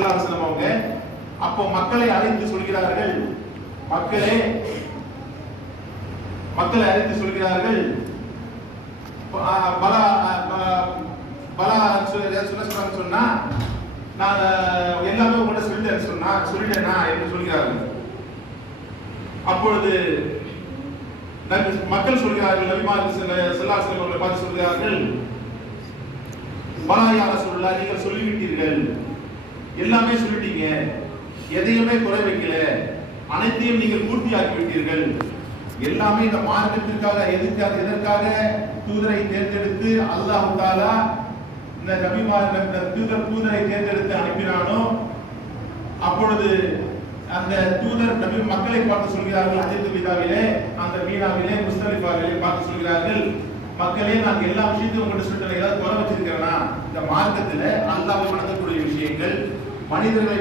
அவங்க அப்போ மக்களை அழைத்து சொல்கிறார்கள், மக்களை அழைத்து சொல்கிறார்கள், சொன்னா நான் எல்லாமே உங்கள்கிட்ட சொல்லிட்டேனா என்று சொல்கிறார்கள். அப்பொழுது மக்கள் சொல்கிறார்கள், நபிமார்கள் ஸல்லல்லாஹு அலைஹி வஸல்லம் பார்த்து சொல்கிறார்கள், பலா யா ரசூலுல்லாஹ், நீங்கள் சொல்லிவிட்டீர்கள், எல்லாமே சொல்லிட்டீங்க, எதையுமே குறை வைக்கல, அனைத்தையும் நீங்கள் பூர்த்தியாக்கி விட்டீர்கள். எல்லாமே இந்த மார்க்கத்திற்காக எதற்காக தூதரை தேர்ந்தெடுத்து அல்லாஹ் தஆலா இந்த நபிமார்கள் தூதரை தேர்ந்தெடுத்து அனுப்பினானோ, அப்பொழுது அந்த தூதர் நபி மக்களை பார்த்து சொல்கிறார்கள், ஹஜ்ஜத்துல் விதாவிலே, அந்த மீனாவிலே, முஸ்தலிஃபாவிலே பார்த்து சொல்கிறார்கள், மக்களே, நான் எல்லா விஷயத்தையும் உங்கள்கிட்ட சொல்லிட்டேன், ஏதாவது குறை வச்சிருக்கிறேன்னா, இந்த மார்க்கத்துல அல்லாஹ்வை வணங்கக்கூடிய விஷயங்கள், மனிதர்களை